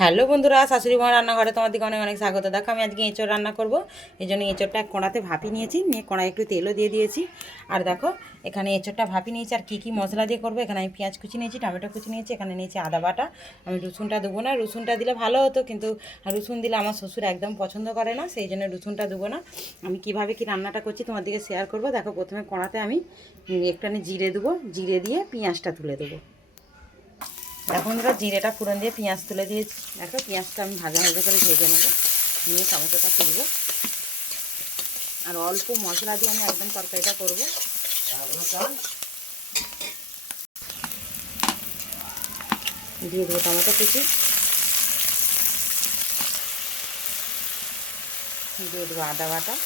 Hello বন্ধুরা, শাশুড়ি মার রান্নাঘরে তোমাদেরকে অনেক অনেক স্বাগত। দেখো আমি আজকে এঁচড় রান্না করব। এই জন্য এঁচড়টা কড়াতে ভাপি নিয়েছি, নিয়ে কড়ায় একটু তেলও দিয়ে দিয়েছি। আর দেখো এখানে এঁচড়টা ভাপি নিয়েছি। আর কী কী মশলা দিয়ে করবো, এখানে আমি পেঁয়াজ কুচি নিয়েছি, টমেটো কুচি নিয়েছি, এখানে নিয়েছি আদা বাটা। আমি রসুনটা দেবো না, রসুনটা দিলে ভালো হতো, কিন্তু রসুন দিলে আমার শ্বশুর একদম পছন্দ করে না, সেই জন্য রসুনটা দেবো না। আমি কীভাবে কী রান্নাটা করছি তোমাদেরকে শেয়ার করবো। দেখো প্রথমে কড়াতে আমি একটুখানি জিরে দেবো, জিরে দিয়ে পেঁয়াজটা তুলে দেবো। এখন আমরা জিরেটা ফোড়ন দিয়ে পেঁয়াজ তুলে দিয়েছি। দেখো পেঁয়াজটা আমি ভাজা ভাজা করে ভেজে নেবো, নিয়ে টমেটোটা তুলবো। আর অল্প মশলা দিয়ে আমি একদম তরকারিটা করবো। দিয়ে দেবো টমেটো কুচি, দিয়ে দেবো আদা বাটা,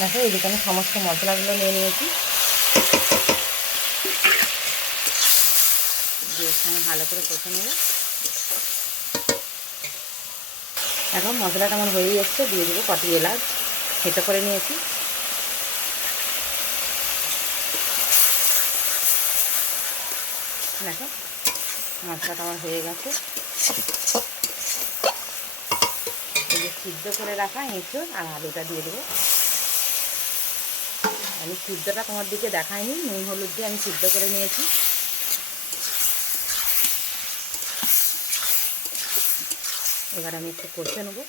দেখো এদিকে আমি সমস্ত মশলাগুলো নিয়ে নিয়েছি। দিয়ে এখানে ভালো করে কষে নেবো। এখন মশলাটা আমার হয়েই এসছে, দিয়ে দেবো কটি এলাচ থেতো করে নিয়েছি। দেখো মশলাটা আমার হয়ে গেছে। এই যে সিদ্ধ করে রাখা এঁচড় আর আলুটা দিয়ে দেবো। আমি সিদ্ধটা তোমার দিকে দেখাইনি, নুন হলুদ দিয়ে আমি সিদ্ধ করে নিয়েছি। এবার আমি একটু কষে নেবো।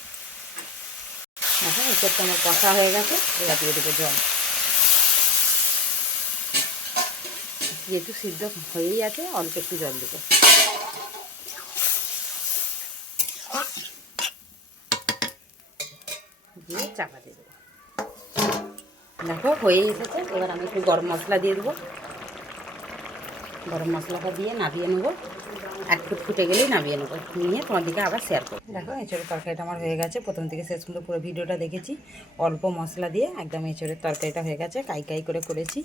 দেখো এঁচড়টা আমার কষা হয়ে গেছে, এবার দিয়ে দেবো জল। যেহেতু সিদ্ধ হয়েই আছে, অল্প একটু জল দেবো। দিয়ে চাপা দিয়ে দেবো। দেখো হয়ে এসেছে, এবার আমি একটু গরম মশলা দিয়ে দেবো। গরম মশলাটা দিয়ে নামিয়ে নেবো। এক ফুট ফুটে গেলেই নামিয়ে নেবো, নিয়ে তোমার দিকে আবার শেয়ার করবো। দেখো এঁচড়ের তরকারিটা আমার হয়ে গেছে, প্রথম থেকে শেষ পর্যন্ত পুরো ভিডিওটা দেখেছি। অল্প মশলা দিয়ে একদম এঁচড়ের তরকারিটা হয়ে গেছে, কাই কাই করে করেছি।